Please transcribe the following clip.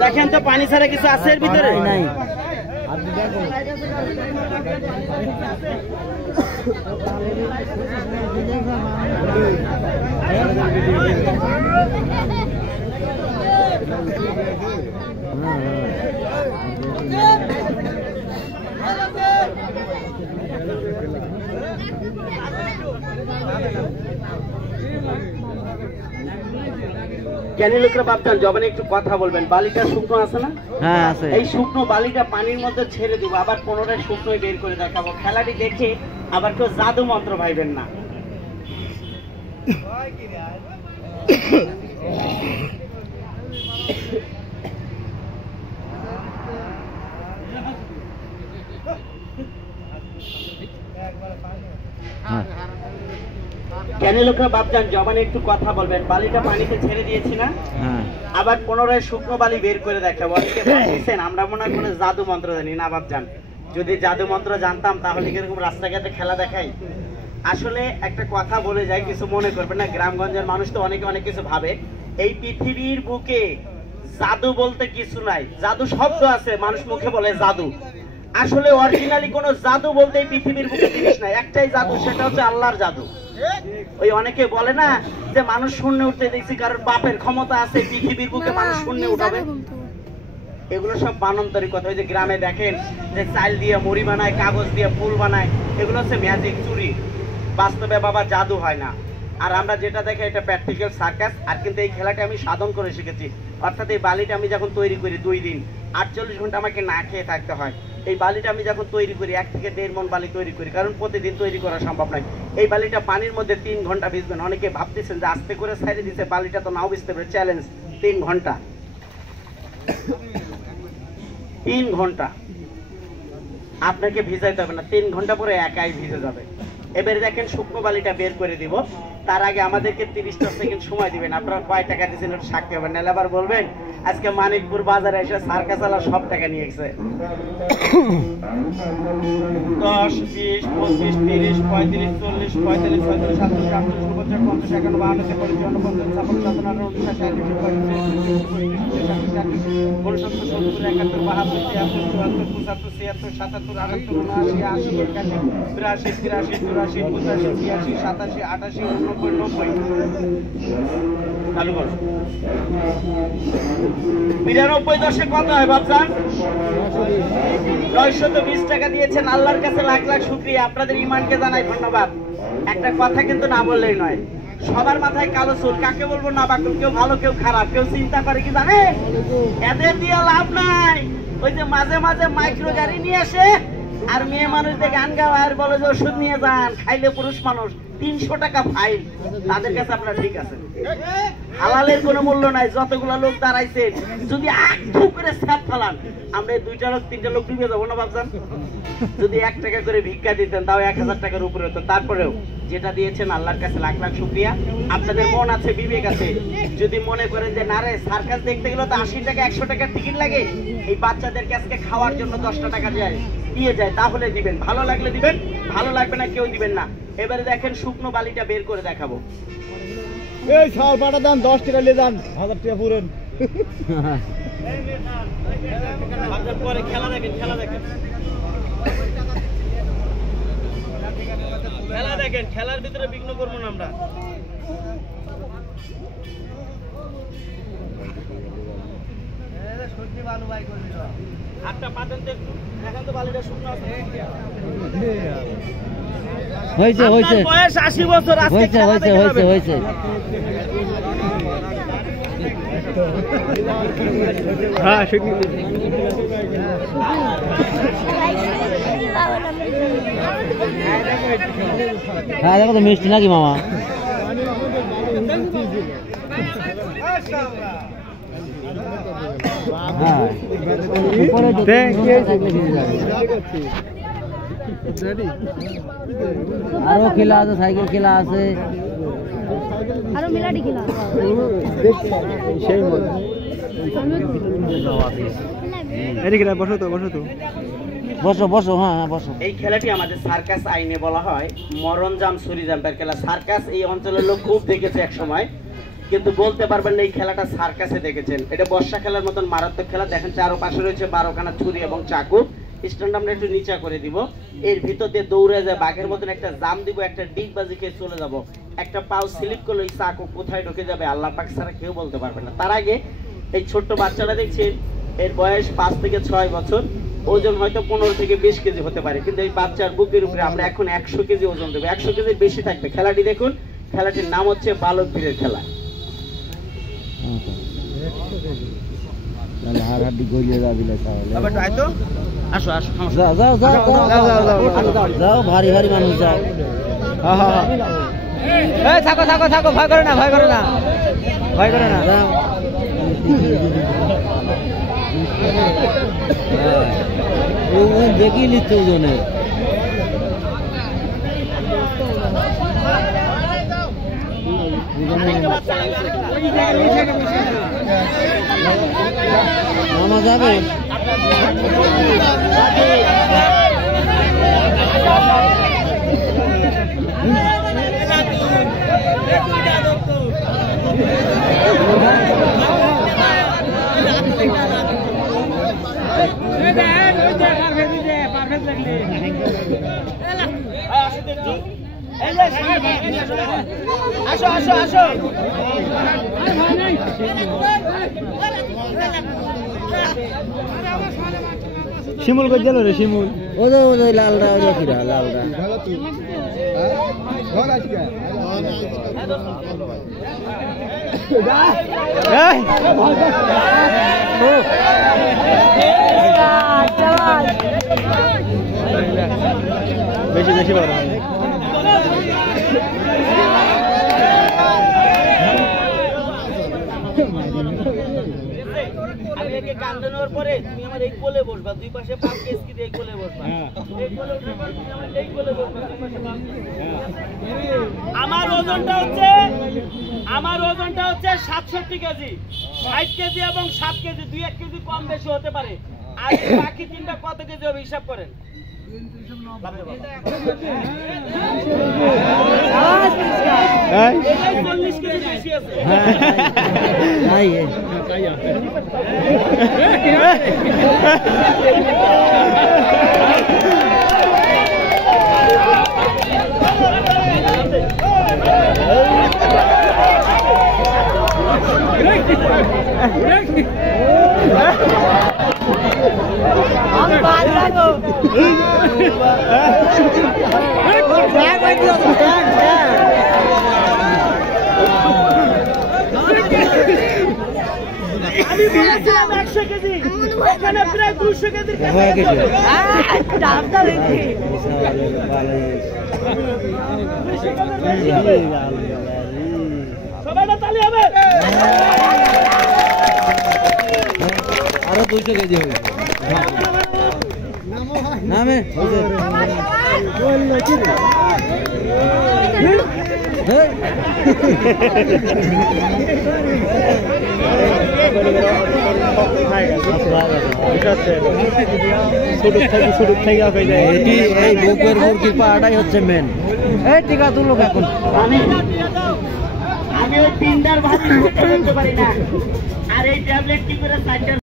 দেখেন তো পানি ছাড়া কিছু আছে এর ভিতরে নাই। জ্ঞানী লোকরা ভাবছেন জবানে একটু কথা বলবেন, বালিটা শুকনো আছে না? হ্যাঁ আছে। এই শুকনো বালিটা পানির মধ্যে ছেড়ে দিব, আবার পুনরায় শুকনো বের করে দেখাবো। খেলাটি দেখে আবার কেউ জাদু মন্ত্র ভাইবেন না। জ্ঞানী লোকরা ভাবছেন জবানে একটু কথা বলবেন, বালিটা পানিতে ছেড়ে দিয়েছি না, আবার পুনরায় শুকনো বালি বের করে দেখাবো। অনেকে ভাবছেন আমরা মনে হয় কোনো জাদু মন্ত্র জানি না। ভাবছেন যদি জাদু মন্ত্র জানতাম তাহলে কিরকম রাস্তাঘাটে খেলা দেখাই। আসলে একটা কথা বলে যাই, কিছু মনে করবেন না। গ্রামগঞ্জের মানুষ তো অনেকে অনেক কিছু ভাবে। এই পৃথিবীর বুকে জাদু বলতে কিছু নাই। জাদু শব্দ আছে, মানুষ মুখে বলে জাদু। আসলে অরিজিনালি কোনো জাদু বলতে এই পৃথিবীর বুকে জিনিস নাই। একটাই জাদু, সেটা হচ্ছে আল্লাহর জাদু। ওই অনেকে বলে না যে মানুষ শূন্যে উঠতে দেখছি, কারণ বাপের ক্ষমতা আছে পৃথিবীর বুকে মানুষ শূন্যে উঠাবে। এগুলো সব বানান্তরিক কথা। ওই যে গ্রামে দেখেন যে চাল দিয়ে মুড়ি বানায়, কাগজ দিয়ে ফুল বানায়, এগুলো হচ্ছে ম্যাজিক, চুরি। বাস্তবে বাবা জাদু হয় না। আর আমরা যেটা দেখি এটা প্র্যাকটিক্যাল সার্কাস। আর কিন্তু এই খেলাটা আমি সাধন করে শিখেছি। অর্থাৎ এই বালিটা আমি যখন তৈরি করি 2 দিন 48 ঘন্টা আমাকে না খেয়ে থাকতে হয়। এই বালিটা আমি যখন তৈরি করি 1 থেকে 1.5 মণ বালি তৈরি করি, কারণ প্রতিদিন তৈরি করা সম্ভব নয়। এই বালিটা পানির মধ্যে 3 ঘন্টা ভিজবেন। অনেকে ভাবতেছেন যে আস্তে করে ছাইড়ে দিচ্ছে, বালিটা তো নাও ভিজতে পারে। চ্যালেঞ্জ 3 ঘন্টা 3 ঘন্টা আপনাকে ভিজাইতে হবে না। 3 ঘন্টা পরে একাই ভিজে যাবে। এবারে দেখেন শুকনো বালিটা বের করে দিব। তার আগে আমাদেরকে 30টা সেকেন্ড সময় দিবেন। আপনারা কয় টাকা দিয়েছেন ওটা সাক্ষী হবেন, নাহলে আবার বলবেন আজকে মানিকপুর বাজারে এসে সার্কাস আলা সব টাকা নিয়ে গেছে। 10, 20, 25, 30, 35, 40, 45, 46, 47, 48, 49, 50, 51, 52, 53, 54, 55, 56, 57, 58, 59, 60, 61, 62, 63, 64, 65, 66, 70, 71, 72, 73, 74, 75, 76, 77, 78, 79, 80, 81, 82, 83, 84, 85, 86, 87, 88, 89, 90। চালু করো। 92 দশে কত হয় বাপজান? 920 টাকা দিয়েছেন। আল্লাহর কাছে লাখ লাখ শুকরিয়া। আপনাদের ইমানকে জানাই ধন্যবাদ। একটা কথা কিন্তু না বললেই নয়। সবার মাথায় কালো চুল, কাকে বলবো না বাকুল, কেউ ভালো কেউ খারাপ, কেউ চিন্তা করে কি জানে, এদের দিয়ে লাভ নাই। ওই যে মাঝে মাঝে মাইক্রো গাড়ি নিয়ে আসে আর মেয়ে মানুষদের গান গাওয়া আর বলে যে ওষুধ নিয়ে যান, খাইলে পুরুষ মানুষ 300 টাকা ফাইন। তাদের কাছে আপনারা ঠিক আছে। হালালের কোনো মূল্য নাই। যতগুলো লোক দাঁড়াইছে যদি একটু করে স্যাপ ফেলান, আমরা 2টা লোক 3টা লোক ডুবে যাবো না ভাবছেন? যদি 1 টাকা করে ভিক্ষা দিতেন তাও 1000 টাকার উপরে হতো। তারপরেও যেটা দিয়েছেন আল্লাহর কাছে লাখ লাখ শুকরিয়া। আপনাদের মন আছে, বিবেক আছে। যদি মনে করেন যে না রে সার্কাস দেখতে গেলে তো 80 টাকা 100 টাকার টিকিট লাগে, এই বাচ্চাদেরকে আজকে খাওয়ার জন্য 10টা টাকা দিয়ে যায়, তাহলে দিবেন। ভালো লাগলে দিবেন, ভালো লাগবে না কেউ দিবেন না। এবারে দেখেন শুকনো বালিটা বের করে দেখাবো। এই ছাল পাটা দাম 10 টাকা নিয়ে যান, 1000 টাকা পুরন। পরে খেলা দেখেন, খেলা দেখেন, খেলা দেখেন। খেলার ভিতরে বিঘ্ন করবো না আমরা। হাতটা পাতেন তো একটু, এখন তো বালিটা শুকনো আছে। হয়েছে হয়েছে, বয়স 80 বছর, হয়েছে হয়েছে হয়েছে হয়েছে। হ্যাঁ হ্যাঁ দেখো তো মিষ্টি নাকি মামা? আরো খেলা আছে, সাইকেল খেলা আছে, আরো মেলাডি খেলা আছে। বসো তো বসো তো। বসো বসো, হ্যাঁ হ্যাঁ বসো। এই খেলাটি আমাদের সার্কাস আইনে বলা হয় মরণজাম ছুরিজাম্পের খেলা। সার্কাস এই অঞ্চলের লোক খুব দেখেছে এক সময়, কিন্তু বলতে পারবেন না এই খেলাটা সার্কাসে দেখেছেন। এটা বর্ষা খেলার মতন মারাত্মক খেলা। দেখেন চারপাশে রয়েছে 12খানা ছুরি এবং চাকু। স্ট্যান্ড আমরা একটু নিচা করে দিব, এর ভিতর দিয়ে দৌড়ে যায় বাঘের মতন একটা জাম দিব, একটা ডিগবাজি খেয়ে চলে যাব। একটা পাও স্লিপ করলে এই চাকু কোথায় ঢুকে যাবে আল্লাহ পাক ছাড়া কেউ বলতে পারবে না। তার আগে এই ছোট্ট বাচ্চাটা দেখছেন, এর বয়স 5 থেকে 6 বছর, ওজন হয়তো 15 থেকে 20 কেজি হতে পারে, কিন্তু এই বাচ্চার বুকের উপরে আমরা এখন 100 কেজি ওজন দেবো, 100 কেজির বেশি থাকবে। খেলাটি দেখুন, খেলাটির নাম হচ্ছে বালক বীরের খেলা। হাড়হাড্ডি গলিয়ে যাবি না তাহলে। আসো আসো, যাও যাও যাও যাও, ভারী ভারী মানুষ যাও। থাকো থাকো থাকো, ভয় করে না, ভয় করে না, ভয় করে না। দেখি নিচ্ছ ওজনে। নামা যাবে? আসো আসো আসো। শিমুল কই গেল রে? শিমুল ওই লালটা, ওই কিরা লালটা। বেশি বেশি বড় আমি একে কান্দে নেওয়ার পরে তুমি আমার এই কোলে বসবা, দুই পাশে পা কেসকি দিয়ে এই কোলে বসবা। এই কোলে উঠার পর তুমি আমার এই কোলে বসবা, দুই পাশে পা। আমার ওজনটা হচ্ছে 67 কেজি, 60 কেজি এবং 7 কেজি, 2-1 কেজি কম বেশি হতে পারে। আর এই বাকি তিনটা কত কেজি হবে হিসাব করেন। এটাই 40 কেজি বেশি আছে। আমি বলেছিলাম 100 কেজি, এখানে প্রায় 200 কেজির কাছাকাছি হবে। সবাইটা তালি হবে। আরো 200 কেজি হবে। নামে এই বুকের মুরগির পাটাই হচ্ছে মেন। এই টিকা তুলো এখন। আমি ওই তিনটার ভাবি করতে পারি না, আর এই ট্যাবলেট কি করে